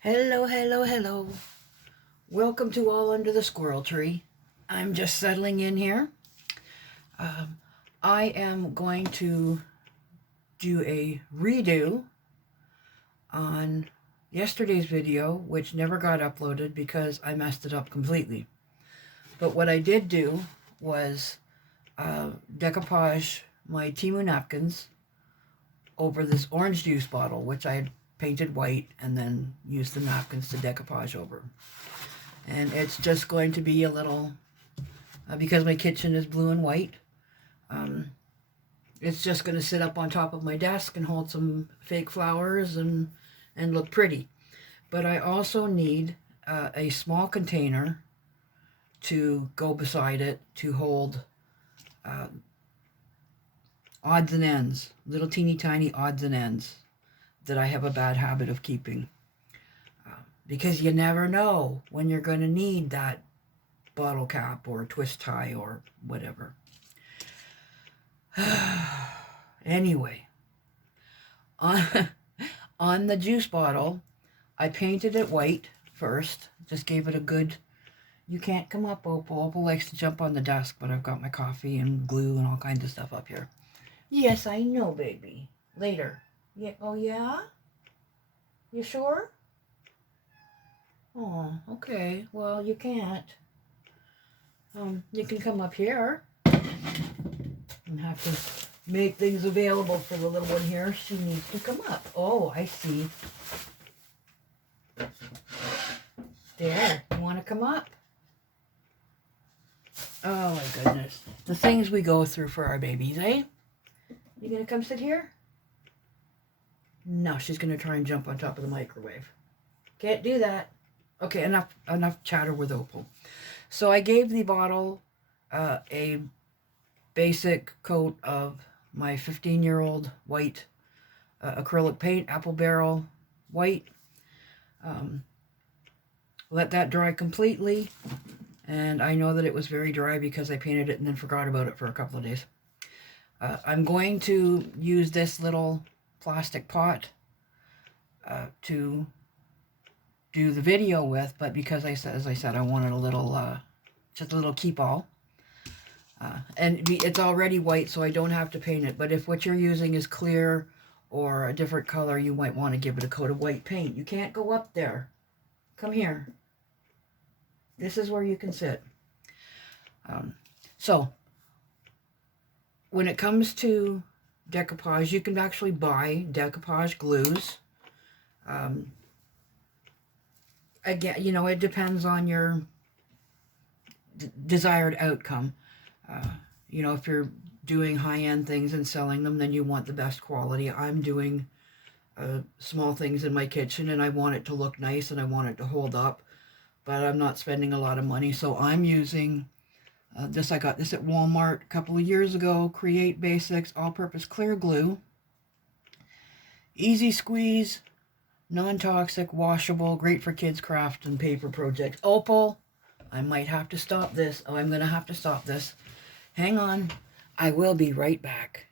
Hello, hello, hello. Welcome to All Under the Squirrel Tree. I'm just settling in here. I am going to do a redo on yesterday's video, which never got uploaded because I messed it up completely. But what I did do was decoupage my Timu napkins over this orange juice bottle, which I had painted white and then used the napkins to decoupage over. And it's just going to be a little, because my kitchen is blue and white, it's just going to sit up on top of my desk and hold some fake flowers and look pretty. But I also need a small container to go beside it to hold odds and ends, little teeny tiny odds and ends that I have a bad habit of keeping. Because you never know when you're going to need that bottle cap or twist tie or whatever. Anyway, on the juice bottle, I painted it white first. Just gave it a good... You can't come up, Opal. Opal likes to jump on the desk, but I've got my coffee and glue and all kinds of stuff up here. Yes, I know, baby. Later. Yeah. Oh, yeah? You sure? Oh, okay. Well, you can't. You can come up here and have to make things available for the little one here. She needs to come up. Oh, I see. There. You want to come up? Oh, my goodness. The things we go through for our babies, eh? You going to come sit here? No, she's going to try and jump on top of the microwave. Can't do that. Okay, enough chatter with Opal. So I gave the bottle a basic coat of my 15-year-old white acrylic paint, apple barrel white. Let that dry completely. And I know that it was very dry because I painted it and then forgot about it for a couple of days. I'm going to use this little plastic pot to do the video with, but because as I said, I wanted a little, just a little keep all. And it's already white, so I don't have to paint it. But if what you're using is clear or a different color, you might want to give it a coat of white paint. You can't go up there. Come here. This is where you can sit. So, when it comes to decoupage, you can actually buy decoupage glues. Again, it depends on your desired outcome. If you're doing high-end things and selling them, then you want the best quality. I'm doing small things in my kitchen, and I want it to look nice, and I want it to hold up, but I'm not spending a lot of money, so I'm using this. I got this at Walmart a couple of years ago. Create Basics All-Purpose Clear Glue. Easy squeeze, non-toxic, washable, great for kids' craft and paper projects. Opal, I might have to stop this. Oh, I'm going to have to stop this. Hang on. I will be right back.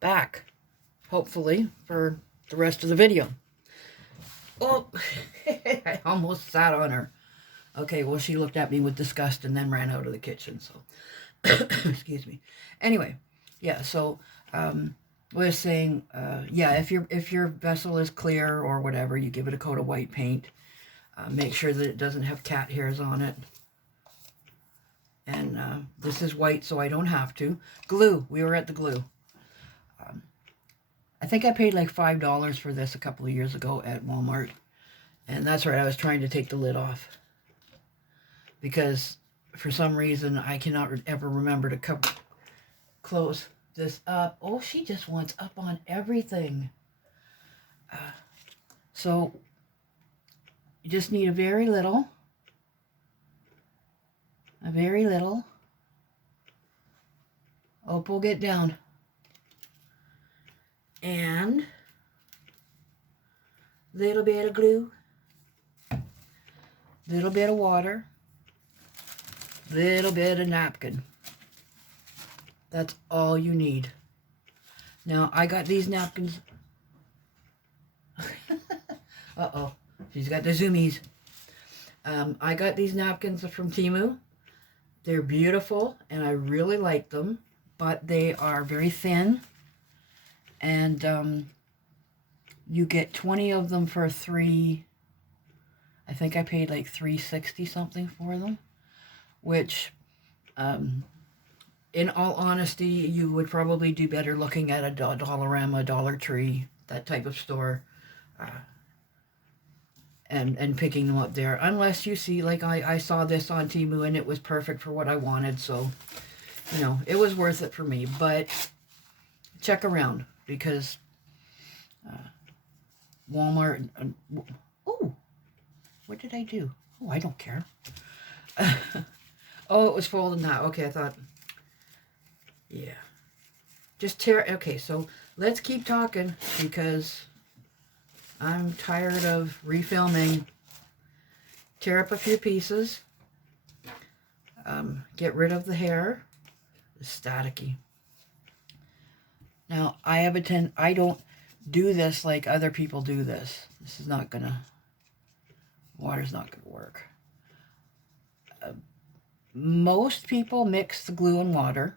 Back, hopefully, for the rest of the video. Oh, I almost sat on her. Okay, well, she looked at me with disgust and then ran out of the kitchen, so... Excuse me. Anyway, yeah, so... was saying, if your vessel is clear or whatever, you give it a coat of white paint. Make sure that it doesn't have cat hairs on it. And this is white, so I don't have to. Glue. We were at the glue. I think I paid like $5 for this a couple of years ago at Walmart. And that's right, I was trying to take the lid off. Because for some reason, I cannot ever remember to close this up. Oh, she just wants up on everything. So you just need a very little. Opal, get down. And little bit of glue, little bit of water, little bit of napkin. That's all you need. Now, I got these napkins. Uh-oh. She's got the zoomies. I got these napkins from Temu. They're beautiful, and I really like them, but they are very thin, and you get 20 of them for I think I paid like $3.60 something for them, which, in all honesty, you would probably do better looking at a Dollarama, Dollar Tree, that type of store, uh, and picking them up there. Unless you see, like I saw this on Temu and it was perfect for what I wanted, so, it was worth it for me. But check around, because Walmart, oh, what did I do? Oh, I don't care. Oh, it was folded now. Okay, I thought, yeah. Just tear, okay, so let's keep talking, because I'm tired of refilming. Tear up a few pieces. Get rid of the hair. It's staticky. Now, I don't do this like other people do this. This is not gonna, water's not gonna work. Most people mix the glue and water.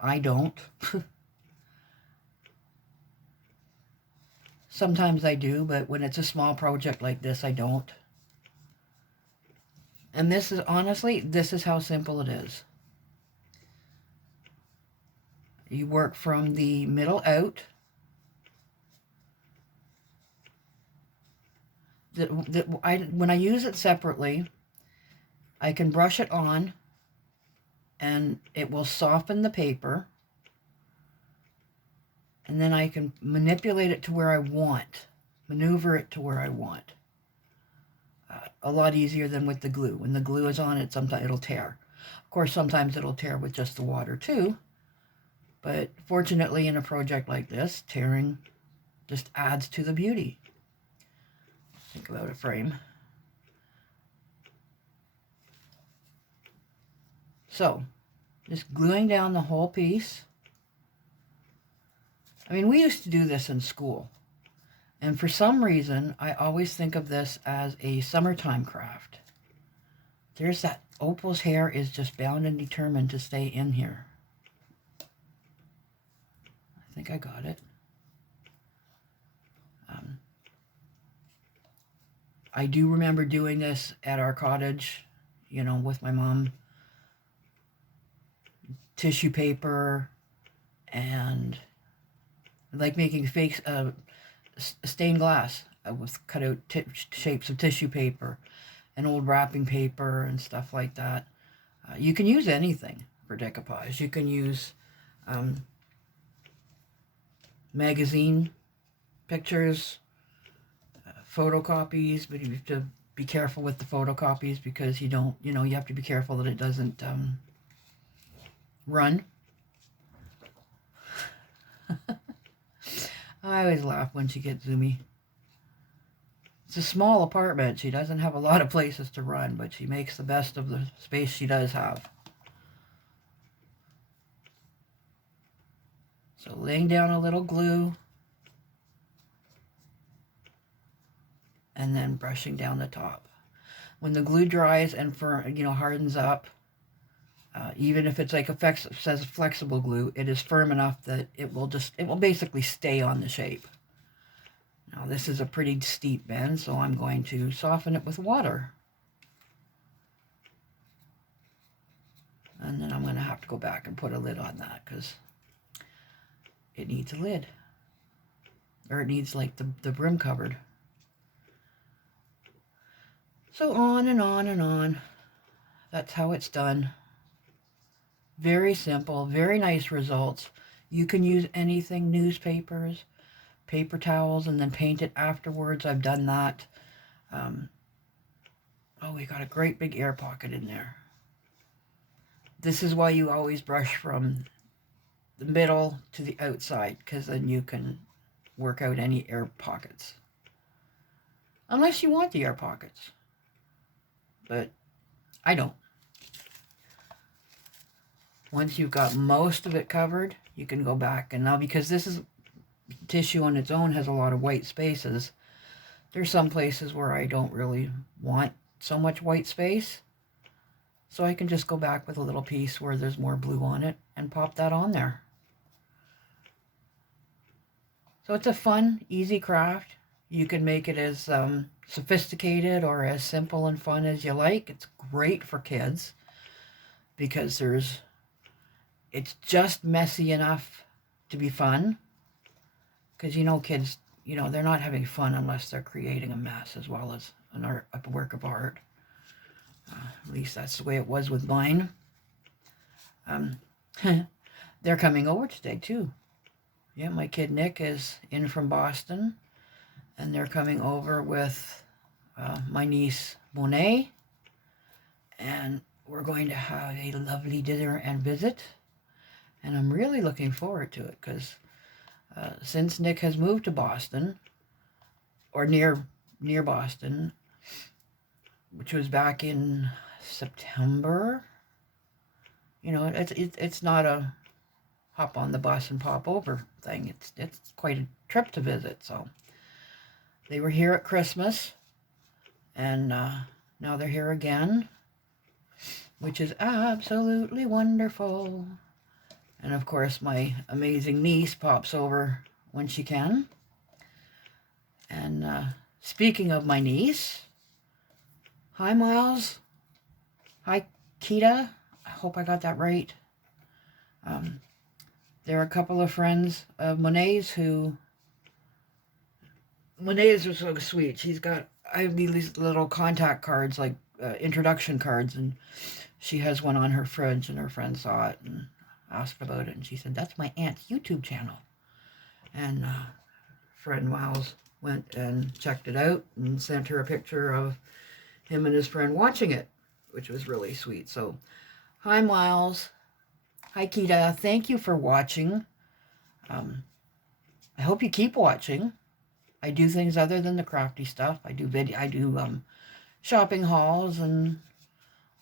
I don't. Sometimes I do, but when it's a small project like this, I don't. And this is, honestly, this is how simple it is. You work from the middle out. When I use it separately, I can brush it on, and it will soften the paper. And then I can manipulate it to where I want, maneuver it to where I want. A lot easier than with the glue. When the glue is on it, sometimes it'll tear. Of course, sometimes it'll tear with just the water too. But fortunately, in a project like this, tearing just adds to the beauty. Think about a frame. So, just gluing down the whole piece. I mean, we used to do this in school. And for some reason, I always think of this as a summertime craft. There's that Opal's hair is just bound and determined to stay in here. I think I got it. I do remember doing this at our cottage, with my mom. Tissue paper, and like making fake stained glass with cut out shapes of tissue paper and old wrapping paper and stuff like that. You can use anything for decoupage. You can use magazine pictures, photocopies, but you have to be careful with the photocopies, because you have to be careful that it doesn't run. I always laugh when she gets zoomy. It's a small apartment. She doesn't have a lot of places to run, but she makes the best of the space she does have. So laying down a little glue, and then brushing down the top. When the glue dries and hardens up, even if it's like says flexible glue, it is firm enough that it will basically stay on the shape. Now this is a pretty steep bend, so I'm going to soften it with water. And then I'm going to have to go back and put a lid on that, because it needs a lid. Or it needs like the brim covered. So on and on and on. That's how it's done. Very simple, very nice results. You can use anything, newspapers, paper towels, and then paint it afterwards. I've done that. Oh, we got a great big air pocket in there. This is why you always brush from the middle to the outside, because then you can work out any air pockets. Unless you want the air pockets. But I don't. Once you've got most of it covered, you can go back. And now, because this is tissue on its own has a lot of white spaces. There's some places where I don't really want so much white space. So I can just go back with a little piece where there's more blue on it and pop that on there. So it's a fun, easy craft. You can make it as sophisticated or as simple and fun as you like. It's great for kids because it's just messy enough to be fun. Because kids, they're not having fun unless they're creating a mess as well as a work of art. At least that's the way it was with mine. They're coming over today too. Yeah, my kid Nick is in from Boston, and they're coming over with my niece Monet, and we're going to have a lovely dinner and visit, and I'm really looking forward to it because since Nick has moved to Boston, or near Boston, which was back in September, it's not a hop on the bus and pop over thing. It's quite a trip to visit. So they were here at Christmas, and now they're here again, which is absolutely wonderful. And of course, my amazing niece pops over when she can. And speaking of my niece, hi Miles, hi Kita. I hope I got that right. There are a couple of friends of Monet's who... Monet's are so sweet. I have these little contact cards, like introduction cards, and she has one on her fridge, and her friend saw it and asked about it, and she said, that's my aunt's YouTube channel. And friend Miles went and checked it out and sent her a picture of him and his friend watching it, which was really sweet. So, hi Miles. Hi, Kita. Thank you for watching. I hope you keep watching. I do things other than the crafty stuff. I do shopping hauls and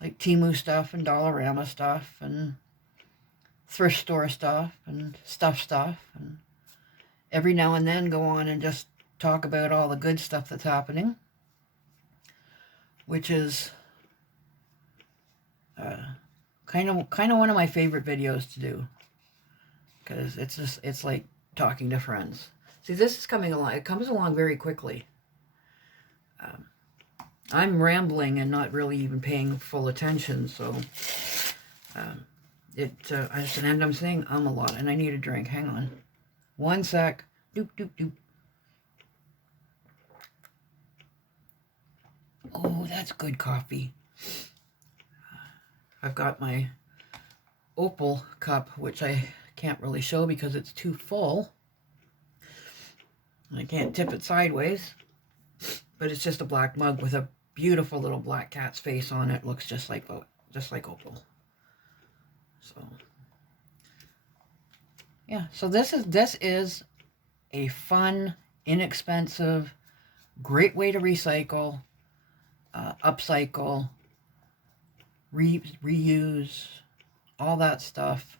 like Temu stuff and Dollarama stuff and thrift store stuff and stuff. And every now and then go on and just talk about all the good stuff that's happening, which is kind of one of my favorite videos to do, because it's like talking to friends. See, this is coming along. It comes along very quickly. I'm rambling and not really even paying full attention, so I'm saying a lot, and I need a drink. Hang on, one sec. Doop doop doop. Oh, that's good coffee. I've got my opal cup, which I can't really show because it's too full. I can't tip it sideways, but it's just a black mug with a beautiful little black cat's face on it. Looks just like opal. So yeah, so this is a fun, inexpensive, great way to recycle, upcycle, reuse, all that stuff.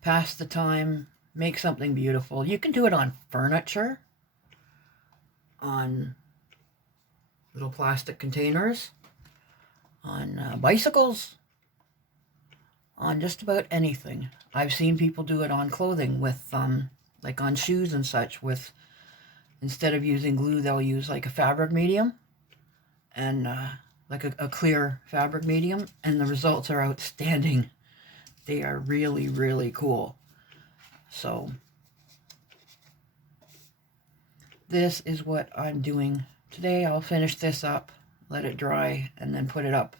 Pass the time, make something beautiful. You can do it on furniture, on little plastic containers, on bicycles, on just about anything. I've seen people do it on clothing with, like on shoes and such, with, instead of using glue, they'll use like a fabric medium, and like a clear fabric medium, and the results are outstanding. They are really, really cool. So this is what I'm doing today. I'll finish this up, let it dry, and then put it up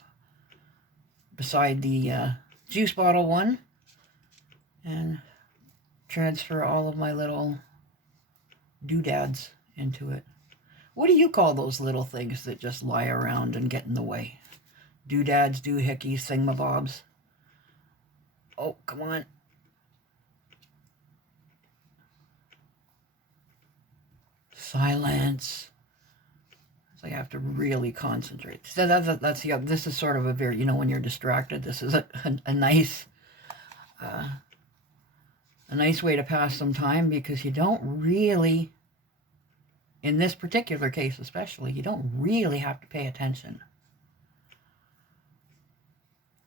beside the juice bottle one, and transfer all of my little doodads into it. What do you call those little things that just lie around and get in the way? Doodads, doohickeys, thingamabobs. Oh, come on. Silence. So I have to really concentrate. So that's this is sort of a very, when you're distracted, this is a nice a nice way to pass some time, because you don't really, in this particular case especially, you don't really have to pay attention.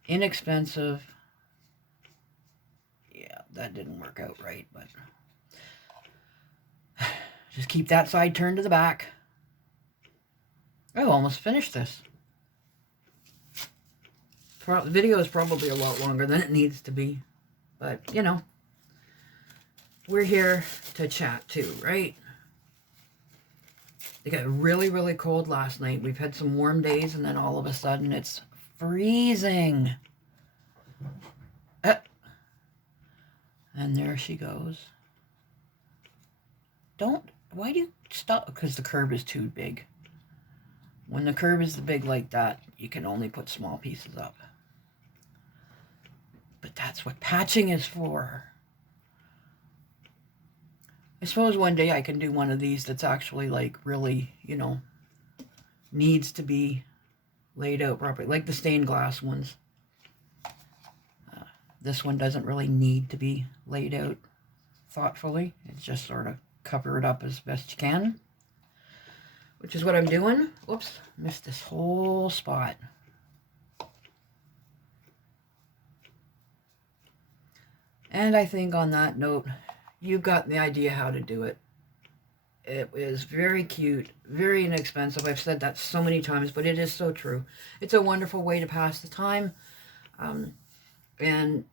Inexpensive. Yeah, that didn't work out right, but just keep that side turned to the back. I've almost finished this. The video is probably a lot longer than it needs to be, but you know, we're here to chat too, right? It got really, really cold last night. We've had some warm days, and then all of a sudden it's freezing. And there she goes. Why do you stop? Because the curb is too big. When the curb is big like that, you can only put small pieces up. But that's what patching is for. I suppose one day I can do one of these that's actually like really, you know, needs to be laid out properly. Like the stained glass ones. This one doesn't really need to be laid out thoughtfully. It's just sort of cover it up as best you can. Which is what I'm doing. Whoops, missed this whole spot. And I think on that note, you've got the idea how to do it. It is very cute, very inexpensive. I've said that so many times, but it is so true. It's a wonderful way to pass the time. And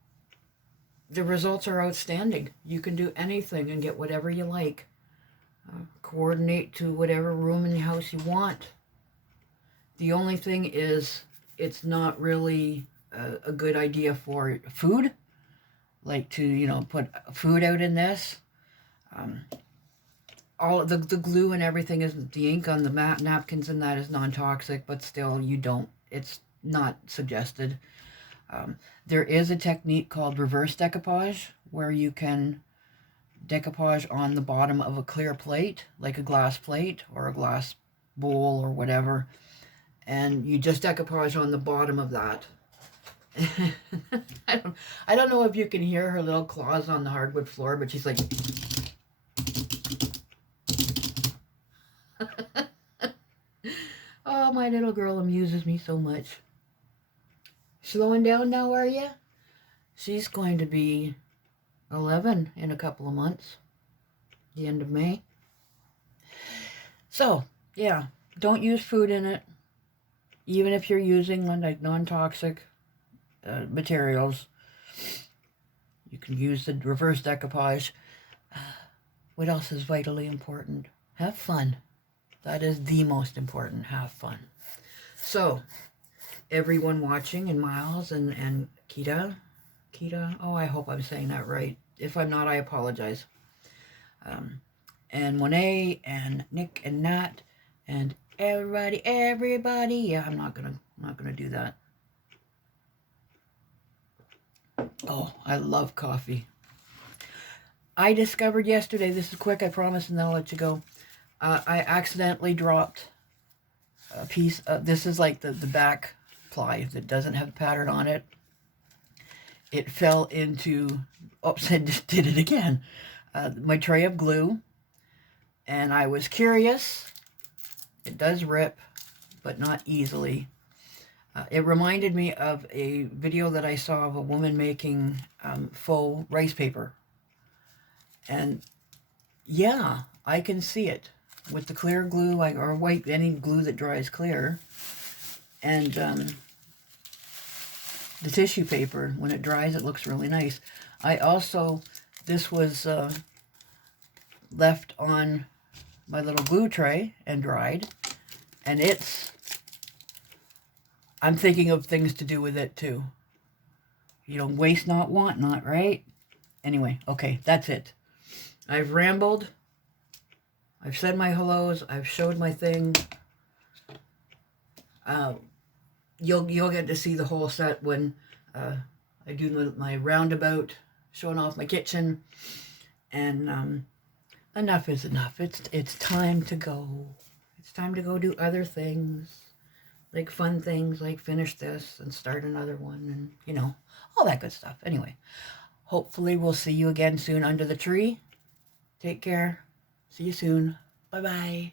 the results are outstanding. You can do anything and get whatever you like. Coordinate to whatever room in the house you want. The only thing is, it's not really a good idea for food. Like to, you know, put food out in this. All of the glue and everything is, the ink on the napkins and that is non-toxic, but still it's not suggested. There is a technique called reverse decoupage, where you can decoupage on the bottom of a clear plate, like a glass plate or a glass bowl or whatever, and you just decoupage on the bottom of that. I don't know if you can hear her little claws on the hardwood floor, but she's like... Oh, my little girl amuses me so much. Slowing down now, are you? She's going to be 11 in a couple of months, the end of May. So, yeah, don't use food in it, even if you're using like non-toxic materials. You can use the reverse decoupage. What else is vitally important? Have fun. That is the most important. Have fun. So, everyone watching, and Miles and Kita, oh, I hope I'm saying that right. If I'm not, I apologize. And Monet and Nick and Nat and everybody. Yeah, I'm not gonna do that. Oh, I love coffee. I discovered yesterday, this is quick, I promise, and then I'll let you go. I accidentally dropped a piece of, this is like the back ply that doesn't have pattern on it. It fell into, oops, I just did it again, my tray of glue, and I was curious. It does rip, but not easily. It reminded me of a video that I saw of a woman making faux rice paper. And yeah, I can see it with the clear glue, or white, any glue that dries clear. And the tissue paper, when it dries, it looks really nice. I also, this was left on my little glue tray and dried. And I'm thinking of things to do with it too. You know, waste not, want not, right? Anyway, okay, that's it. I've rambled. I've said my hellos. I've showed my thing. You'll get to see the whole set when I do my roundabout, showing off my kitchen. And enough is enough. It's time to go. It's time to go do other things. Like fun things, like finish this and start another one, and, you know, all that good stuff. Anyway, hopefully we'll see you again soon under the tree. Take care. See you soon. Bye-bye.